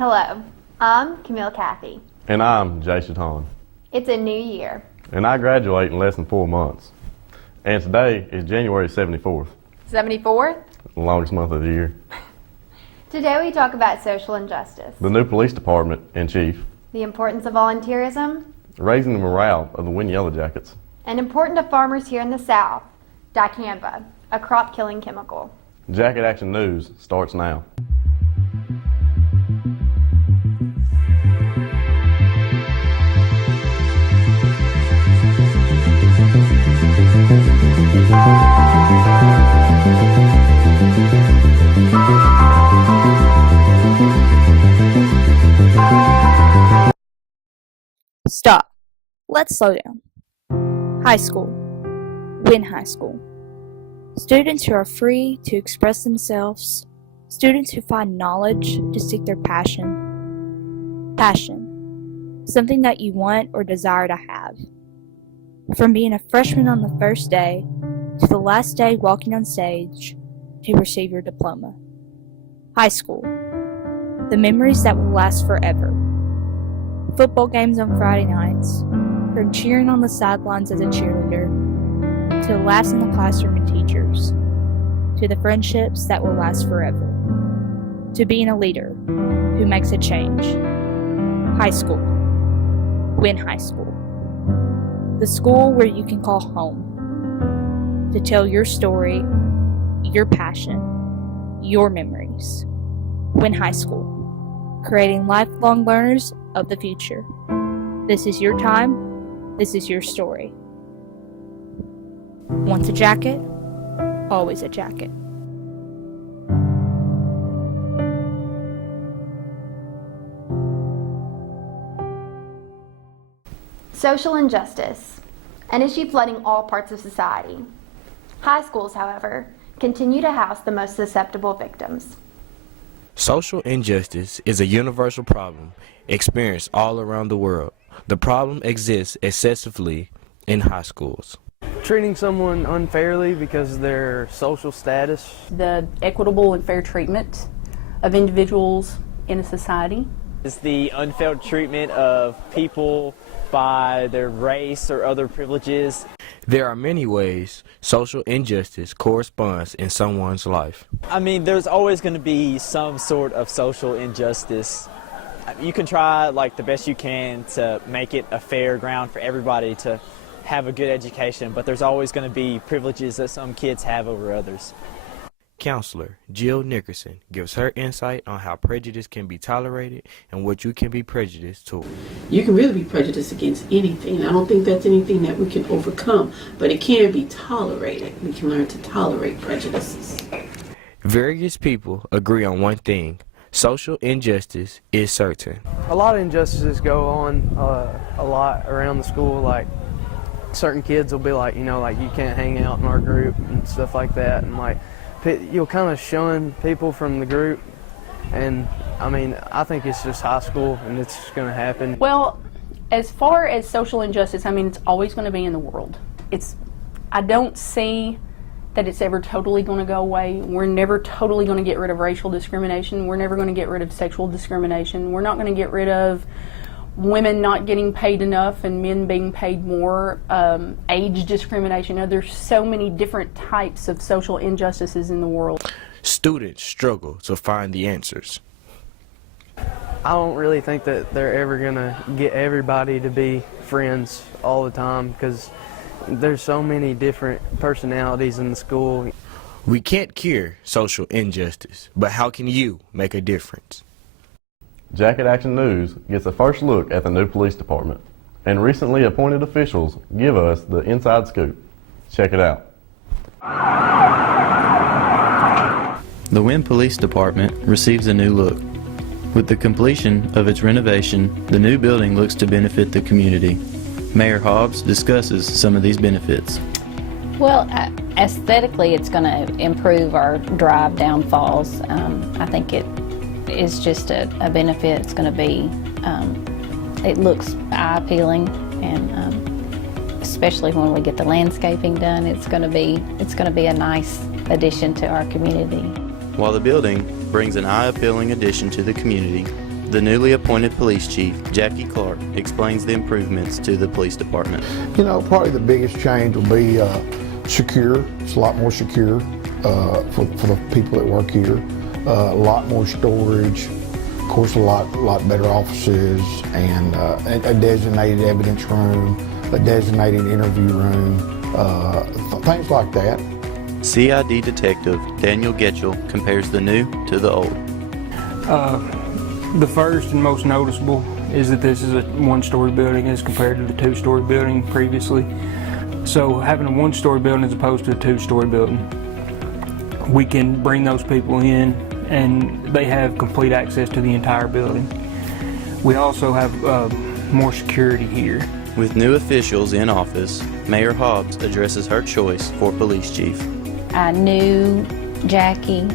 Hello, I'm Camille Cathy. And I'm Jay Chaton. It's a new year. And I graduate in less than 4 months. And today is January 74th. 74th? The longest month of the year. Today we talk about social injustice, The new police department and chief, the importance of volunteerism, raising the morale of the Win Yellow Jackets, and important to farmers here in the South, dicamba, a crop-killing chemical. Jacket Action News starts now. Stop. Let's slow down. High school. Win High School. Students who are free to express themselves. Students who find knowledge to seek their passion. Passion. Something that you want or desire to have. From being a freshman on the first day to the last day walking on stage to receive your diploma. High school. The memories that will last forever. Football games on Friday nights, from cheering on the sidelines as a cheerleader, to the laughs in the classroom and teachers, to the friendships that will last forever, to being a leader who makes a change. High school. Win High School. The school where you can call home, to tell your story, your passion, your memories. Win High School. Creating lifelong learners of the future. This is your time. This is your story. Once a jacket, always a jacket. Social injustice, an issue flooding all parts of society. High schools, however, continue to house the most susceptible victims. Social injustice is a universal problem experienced all around the world. The problem exists excessively in high schools. Treating someone unfairly because of their social status. The equitable and fair treatment of individuals in a society. It's the unfair treatment of people by their race or other privileges. There are many ways social injustice corresponds in someone's life. I mean, there's always going to be some sort of social injustice. You can try like the best you can to make it a fair ground for everybody to have a good education, but there's always going to be privileges that some kids have over others. Counselor Jill Nickerson gives her insight on how prejudice can be tolerated and what you can be prejudiced toward. You can really be prejudiced against anything. I don't think that's anything that we can overcome, but it can be tolerated. We can learn to tolerate prejudices. Various people agree on one thing. Social injustice is certain. A lot of injustices go on a lot around the school, like certain kids will be like, like you can't hang out in our group and stuff like that, and like you'll kind of shun people from the group, and I mean, I think it's just high school and it's going to happen. Well, as far as social injustice, I mean, it's always going to be in the world. I don't see that it's ever totally going to go away. We're never totally going to get rid of racial discrimination. We're never going to get rid of sexual discrimination. We're not going to get rid of women not getting paid enough and men being paid more, age discrimination. There's so many different types of social injustices in the world. Students struggle to find the answers. I don't really think that they're ever going to get everybody to be friends all the time because there's so many different personalities in the school. We can't cure social injustice, but how can you make a difference? Jacket Action News gets a first look at the new police department, and recently appointed officials give us the inside scoop. Check it out. The Wynn Police Department receives a new look. With the completion of its renovation, the new building looks to benefit the community. Mayor Hobbs discusses some of these benefits. Well, aesthetically, it's going to improve our drive down falls. I think it is just a benefit. It's going to be, it looks eye-appealing, and especially when we get the landscaping done, it's going to be a nice addition to our community. While the building brings an eye-appealing addition to the community, The newly appointed police chief, Jackie Clark, explains the improvements to the police department. You know, probably the biggest change will be secure. It's a lot more secure for the people that work here. A lot more storage. Of course, a lot better offices and a designated evidence room, a designated interview room, things like that. CID Detective Daniel Getchell compares the new to the old. The first and most noticeable is that this is a one-story building as compared to the two-story building previously. So having a one-story building as opposed to a two-story building, we can bring those people in and they have complete access to the entire building. We also have more security here. With new officials in office, Mayor Hobbs addresses her choice for police chief. I knew Jackie.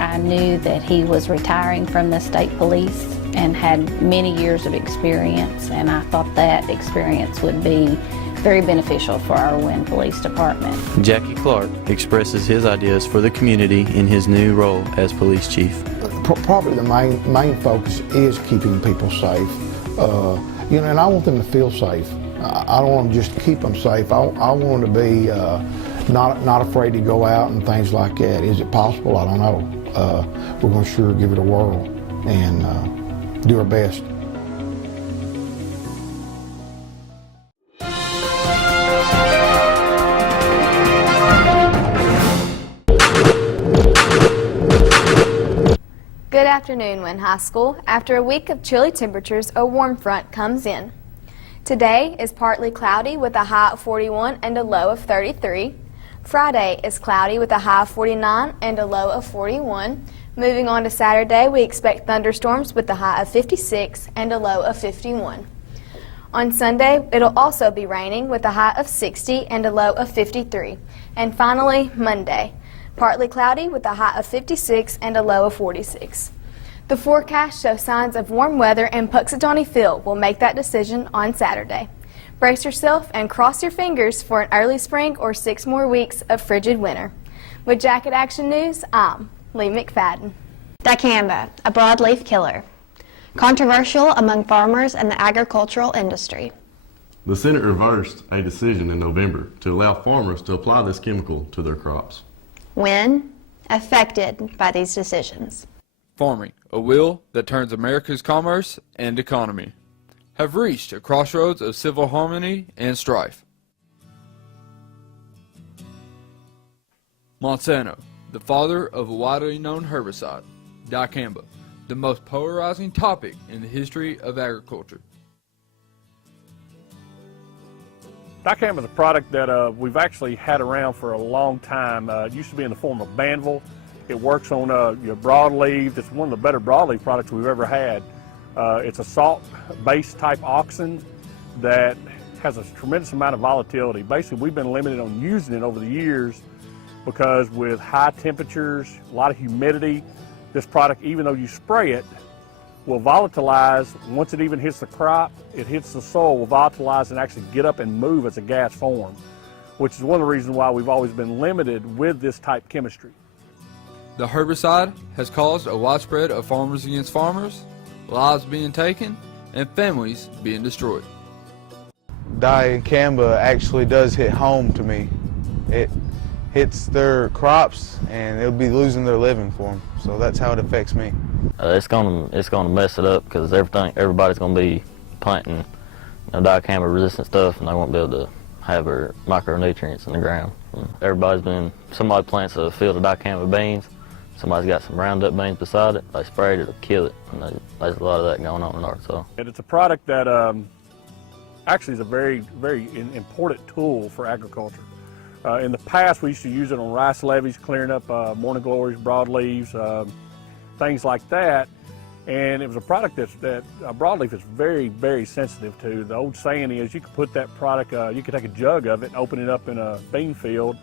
I knew that he was retiring from the state police and had many years of experience, and I thought that experience would be very beneficial for our Wynne Police Department. Jackie Clark expresses his ideas for the community in his new role as police chief. Probably the main focus is keeping people safe. You know, and I want them to feel safe. I don't want to just keep them safe. I want them to be not afraid to go out and things like that. Is it possible? I don't know. We're going to sure give it a whirl and do our best. Good afternoon, Wynne High School. After a week of chilly temperatures, a warm front comes in. Today is partly cloudy with a high of 41 and a low of 33. Friday is cloudy with a high of 49 and a low of 41. Moving on to Saturday, we expect thunderstorms with a high of 56 and a low of 51. On Sunday, it'll also be raining with a high of 60 and a low of 53. And finally, Monday, partly cloudy with a high of 56 and a low of 46. The forecast shows signs of warm weather, and Puxatawney Field will make that decision on Saturday. Brace yourself and cross your fingers for an early spring or 6 more weeks of frigid winter. With Jacket Action News, I'm Lee McFadden. Dicamba, a broadleaf killer. Controversial among farmers and the agricultural industry. The Senate reversed a decision in November to allow farmers to apply this chemical to their crops. When affected by these decisions. Farming, a wheel that turns America's commerce and economy, have reached a crossroads of civil harmony and strife. Monsanto, the father of a widely known herbicide, dicamba, the most polarizing topic in the history of agriculture. Dicamba is a product that we've actually had around for a long time. It used to be in the form of Banville. It works on your broadleaf. It's one of the better broadleaf products we've ever had. It's a salt-based type auxin that has a tremendous amount of volatility. Basically, we've been limited on using it over the years because with high temperatures, a lot of humidity, this product, even though you spray it, will volatilize. Once it even hits the crop, it hits the soil, will volatilize and actually get up and move as a gas form, which is one of the reasons why we've always been limited with this type chemistry. The herbicide has caused a widespread of farmers against farmers, lives being taken, and families being destroyed. Dicamba actually does hit home to me. It hits their crops and they'll be losing their living for them. So that's how it affects me. It's gonna mess it up because everybody's gonna be planting dicamba resistant stuff, and they won't be able to have their micronutrients in the ground. Somebody plants a field of dicamba beans, somebody's got some Roundup beans beside it, they spray it, it'll kill it, and there's a lot of that going on in Arkansas. And it's a product that actually is a very, very important tool for agriculture. In the past, we used to use it on rice levees, clearing up morning glories, broadleaves, things like that. And it was a product that broadleaf is very, very sensitive to. The old saying is you could put that product, you could take a jug of it and open it up in a bean field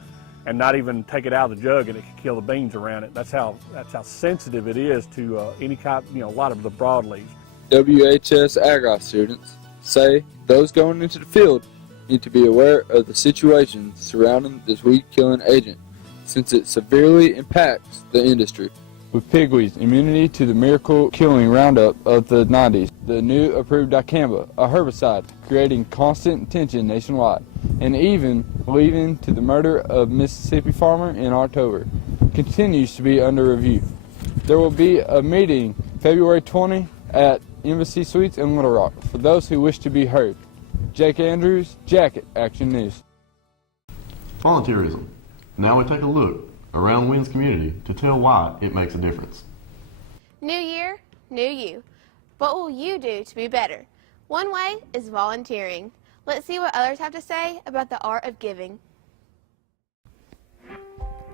and not even take it out of the jug, and it could kill the beans around it. That's how sensitive it is to any kind, a lot of the broadleaves. WHS Agri students say those going into the field need to be aware of the situation surrounding this weed-killing agent, since it severely impacts the industry. with pigweeds, immunity to the miracle killing Roundup of the 90s, the new approved dicamba, a herbicide, creating constant tension nationwide, and even leading to the murder of Mississippi farmer in October, continues to be under review. There will be a meeting February 20 at Embassy Suites in Little Rock for those who wish to be heard. Jake Andrews, Jacket Action News. Volunteerism. Now we take a look around Wynn's community to tell why it makes a difference. New year, new you. What will you do to be better? One way is volunteering. Let's see what others have to say about the art of giving.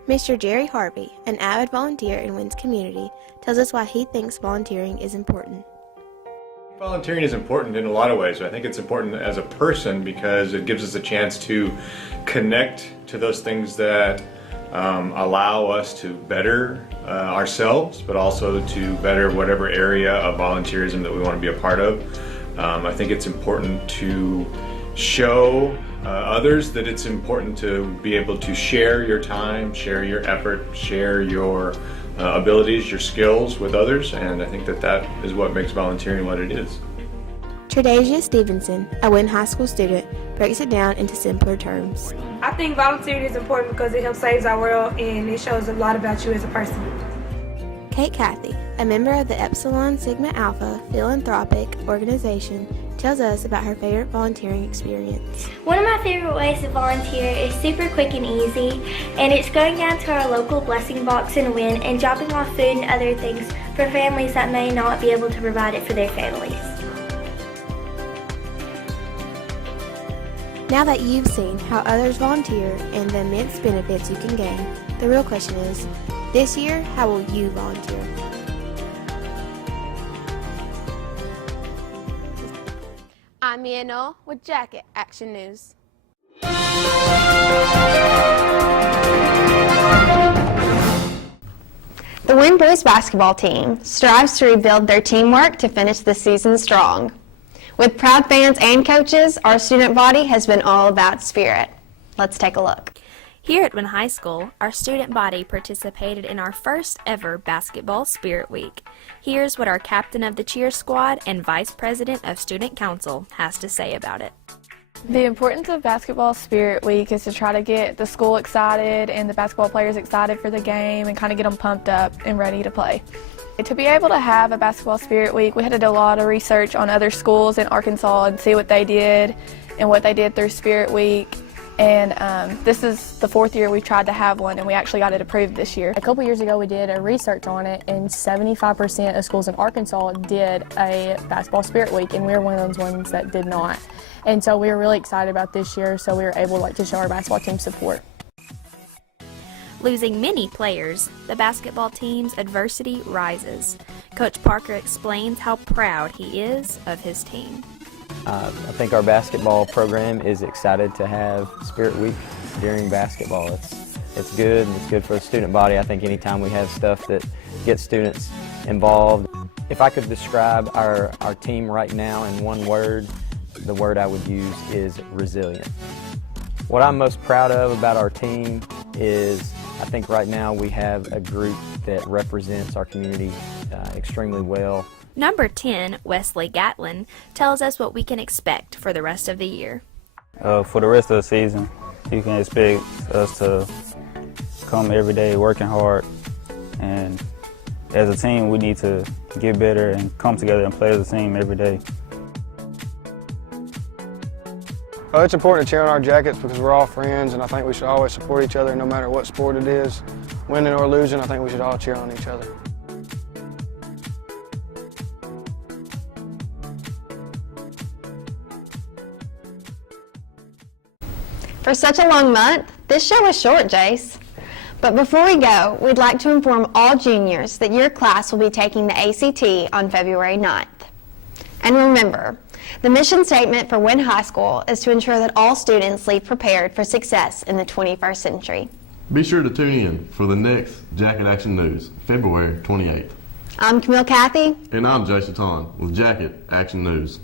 Mr. Jerry Harvey, an avid volunteer in Wynn's community, tells us why he thinks volunteering is important. Volunteering is important in a lot of ways. I think it's important as a person because it gives us a chance to connect to those things that allow us to better ourselves, but also to better whatever area of volunteerism that we want to be a part of. I think it's important to show others that it's important to be able to share your time, share your effort, share your abilities, your skills with others, and I think that that is what makes volunteering what it is. Tredasia Stevenson, a Wynn High School student, breaks it down into simpler terms. I think volunteering is important because it helps save our world and it shows a lot about you as a person. Kate Cathy, a member of the Epsilon Sigma Alpha philanthropic organization, tells us about her favorite volunteering experience. One of my favorite ways to volunteer is super quick and easy, and it's going down to our local blessing box in Wynn and dropping off food and other things for families that may not be able to provide it for their families. Now that you've seen how others volunteer and the immense benefits you can gain, the real question is, this year, how will you volunteer? I'm Mia Knoll with Jacket Action News. The Wynn boys basketball team strives to rebuild their teamwork to finish the season strong. With proud fans and coaches, our student body has been all about spirit. Let's take a look. Here at Wynn High School, our student body participated in our first ever Basketball Spirit Week. Here's what our captain of the cheer squad and vice president of student council has to say about it. The importance of Basketball Spirit Week is to try to get the school excited and the basketball players excited for the game and kind of get them pumped up and ready to play. To be able to have a Basketball Spirit Week, we had to do a lot of research on other schools in Arkansas and see what they did and what they did through Spirit Week. And this is the fourth year we've tried to have one, and we actually got it approved this year. A couple years ago we did a research on it, and 75% of schools in Arkansas did a Basketball Spirit Week, and we were one of those ones that did not. And so we were really excited about this year, so we were able to show our basketball team support. Losing many players, the basketball team's adversity rises. Coach Parker explains how proud he is of his team. I think our basketball program is excited to have Spirit Week during basketball. It's good, and it's good for the student body. I think anytime we have stuff that gets students involved. If I could describe our team right now in one word, the word I would use is resilient. What I'm most proud of about our team is I think right now we have a group that represents our community extremely well. Number 10, Wesley Gatlin, tells us what we can expect for the rest of the year. For the rest of the season, you can expect us to come every day working hard, and as a team we need to get better and come together and play as a team every day. It's important to cheer on our Jackets because we're all friends, and I think we should always support each other no matter what sport it is. Winning or losing, I think we should all cheer on each other. For such a long month, this show was short, Jace. But before we go, we'd like to inform all juniors that your class will be taking the ACT on February 9th. And remember, the mission statement for Wynn High School is to ensure that all students leave prepared for success in the 21st century. Be sure to tune in for the next Jacket Action News, February 28th. I'm Camille Cathy. And I'm Jason Ton with Jacket Action News.